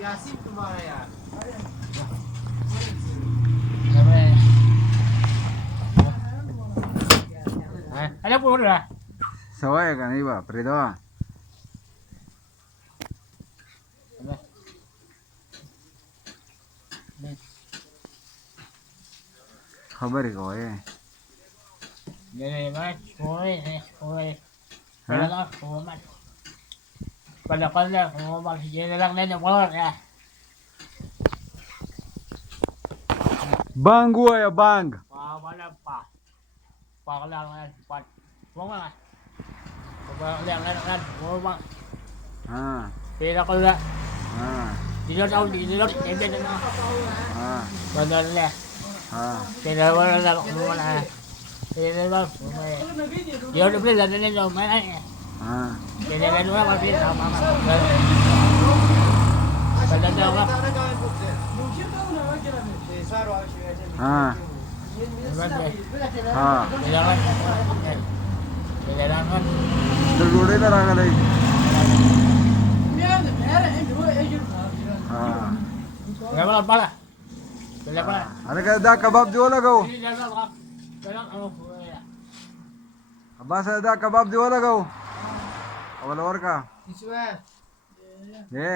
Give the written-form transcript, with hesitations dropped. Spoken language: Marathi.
यासीन तुम्हारा यार Ada pun dah. सवय आहे का नाही बाप रे देवा खबर आहे का होय Jadi mas, koi. Kalau lah, koi mas. Kalau koi mas, jadi lang na yung ya. बांग हुआ या बांग Wala pa. Lang na, pat. Kung nga. Lang na, kung nga. हाँ Pera ko na. हाँ Dilot, hindi na. हाँ Badal na. हाँ Pera wala na, kung wala. Pera lang, kung may. Dilot na pera, na yung may. हाँ Pera na wala, mapira, sama. Badal na ako. हाँ हाँ Kailangan. तो जोड़े ना रंग नहीं हाँ Kailangan pala. Kailangan. अरे क्या दा कबाब दियो लगाओ Kailangan. अब्बास दा कबाब दियो लगाओ अवल और का ये